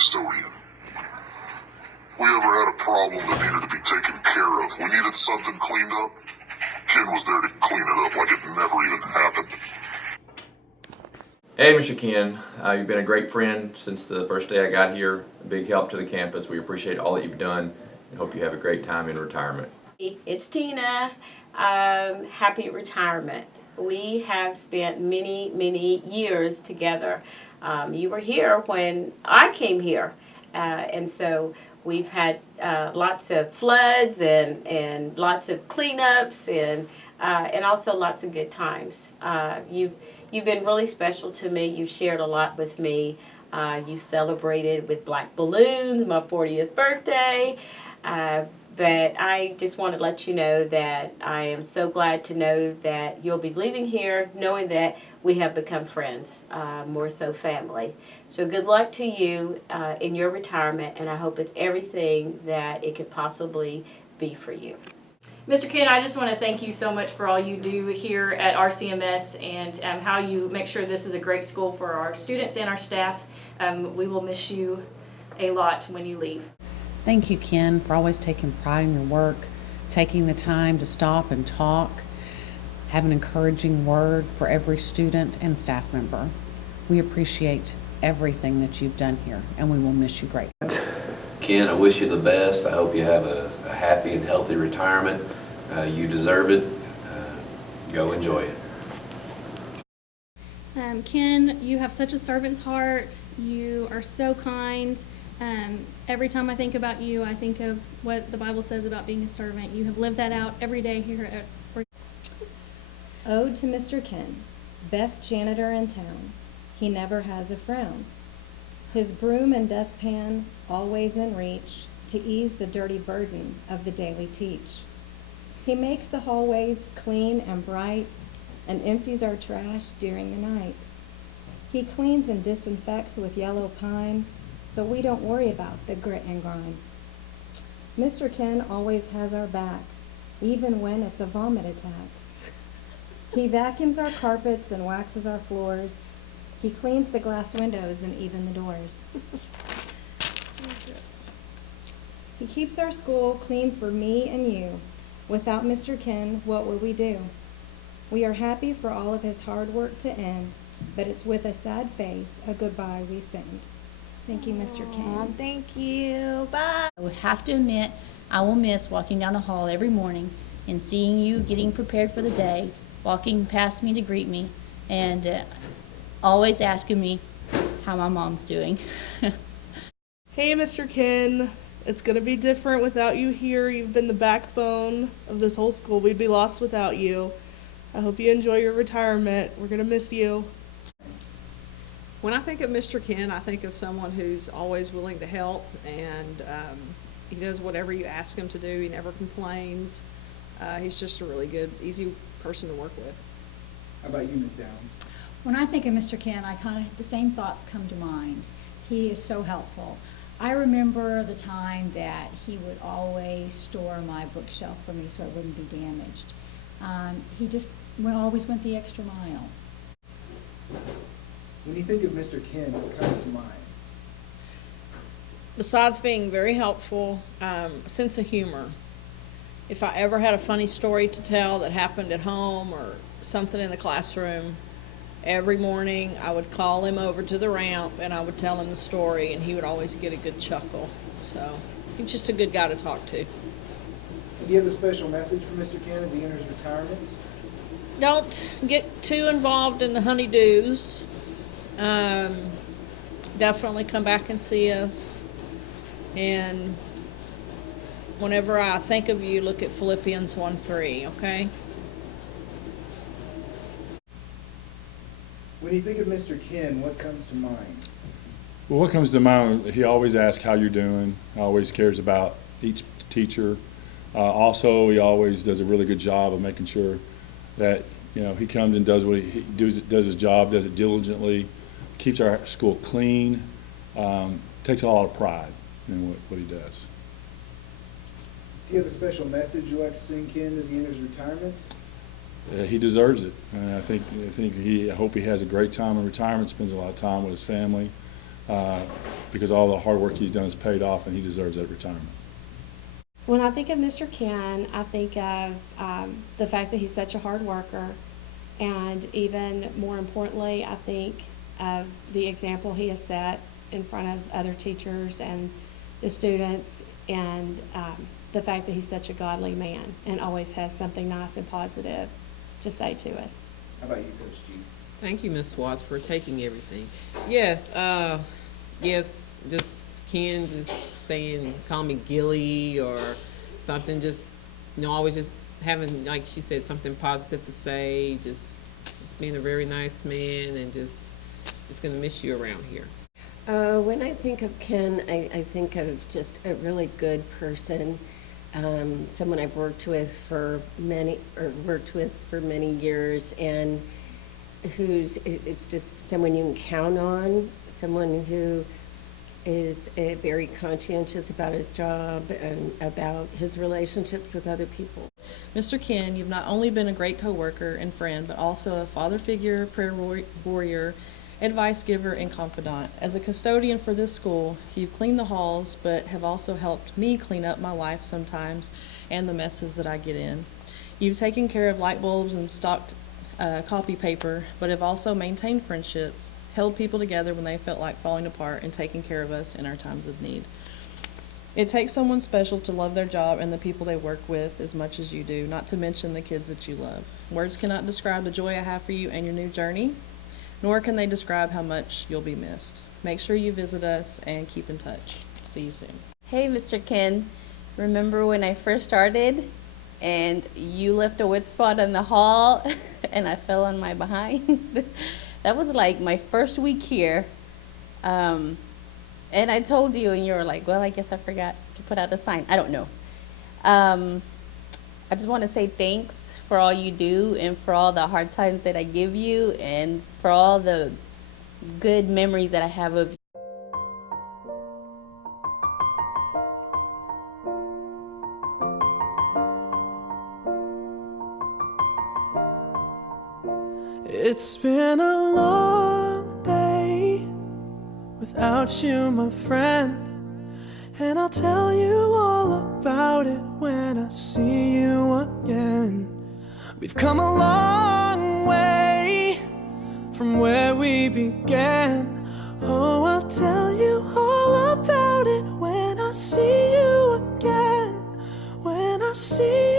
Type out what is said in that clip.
custodian. We ever had a problem that needed to be taken care of, we needed something cleaned up, Ken was there to clean it up like it never even happened. Hey, Mr. Ken, you've been a great friend since the first day I got here. A big help to the campus. We appreciate all that you've done and hope you have a great time in retirement. It's Tina. Happy retirement. We have spent many years together. You were here when I came here, and so we've had lots of floods and lots of cleanups and also lots of good times. You've been really special to me. You've shared a lot with me. You celebrated with black balloons my 40th birthday. But I just want to let you know that I am so glad to know that you'll be leaving here knowing that we have become friends, more so family. So good luck to you in your retirement, and I hope it's everything that it could possibly be for you. Mr. Ken, I just want to thank you so much for all you do here at RCMS and how you make sure this is a great school for our students and our staff. We will miss you a lot when you leave. Thank you, Ken, for always taking pride in your work, taking the time to stop and talk, have an encouraging word for every student and staff member. We appreciate everything that you've done here, and we will miss you greatly. Ken, I wish you the best. I hope you have a happy and healthy retirement. You deserve it. Go enjoy it. Ken, you have such a servant's heart. You are so kind. Every time I think about you, I think of what the Bible says about being a servant. You have lived that out every day here at Ode to Mr. Ken, best janitor in town. He never has a frown. His broom and dustpan always in reach to ease the dirty burden of the daily teach. He makes the hallways clean and bright and empties our trash during the night. He cleans and disinfects with yellow pine so we don't worry about the grit and grime. Mr. Ken always has our back, even when it's a vomit attack. He vacuums our carpets and waxes our floors. He cleans the glass windows and even the doors. He keeps our school clean for me and you. Without Mr. Ken, what would we do? We are happy for all of his hard work to end, but it's with a sad face a goodbye we send. Thank you, Mr. Ken. Thank you. Bye. I would have to admit, I will miss walking down the hall every morning and seeing you getting prepared for the day, walking past me to greet me, and always asking me how my mom's doing. Hey, Mr. Ken. It's going to be different without you here. You've been the backbone of this whole school. We'd be lost without you. I hope you enjoy your retirement. We're going to miss you. When I think of Mr. Ken, I think of someone who's always willing to help, and he does whatever you ask him to do. He never complains. He's just a really good, easy person to work with. How about you, Ms. Downs? When I think of Mr. Ken, the same thoughts come to mind. He is so helpful. I remember the time that he would always store my bookshelf for me so it wouldn't be damaged. He just always went the extra mile. When you think of Mr. Ken, what comes to mind? Besides being very helpful, a sense of humor. If I ever had a funny story to tell that happened at home or something in the classroom, every morning I would call him over to the ramp and I would tell him the story, and he would always get a good chuckle. So he's just a good guy to talk to. Do you have a special message for Mr. Ken as he enters retirement? Don't get too involved in the honeydews. Definitely come back and see us. And whenever I think of you, look at Philippians 1:3, okay? When you think of Mr. Ken, what comes to mind? Well, what comes to mind, he always asks how you're doing, always cares about each teacher. Also, he always does a really good job of making sure that, he comes and does does his job, does it diligently, keeps our school clean, takes a lot of pride in what he does. Do you have a special message you'd like to send Ken as he enters retirement? He deserves it. I hope he has a great time in retirement, spends a lot of time with his family. because all the hard work he's done is paid off, and he deserves that retirement. When I think of Mr. Ken, I think of the fact that he's such a hard worker, and even more importantly, I think of the example he has set in front of other teachers and the students, and the fact that he's such a godly man and always has something nice and positive to say to us. How about you, Coach G? Thank you, Ms. Watts, for taking everything. Yes, just Ken just saying, call me Gilly or something, just, always just having, like she said, something positive to say, just being a very nice man, and just gonna miss you around here. When I think of Ken, I think of just a really good person, someone I've worked with for many years, and it's just someone you can count on, someone who is very conscientious about his job and about his relationships with other people. Mr. Ken, you've not only been a great coworker and friend, but also a father figure, prayer warrior, advice giver, and confidant. As a custodian for this school, you've cleaned the halls, but have also helped me clean up my life sometimes and the messes that I get in. You've taken care of light bulbs and stocked copy paper, but have also maintained friendships, held people together when they felt like falling apart, and taken care of us in our times of need. It takes someone special to love their job and the people they work with as much as you do, not to mention the kids that you love. Words cannot describe the joy I have for you and your new journey, nor can they describe how much you'll be missed. Make sure you visit us and keep in touch. See you soon. Hey, Mr. Ken, remember when I first started and you left a wet spot in the hall and I fell on my behind? That was like my first week here. And I told you, and you were like, well, I guess I forgot to put out a sign. I don't know. I just want to say thanks for all you do and for all the hard times that I give you and for all the good memories that I have of you. It's been a long day without you, my friend, and I'll tell you all about it when I see you again. We've come a long way from where we began. Oh, I'll tell you all about it when I see you again. When I see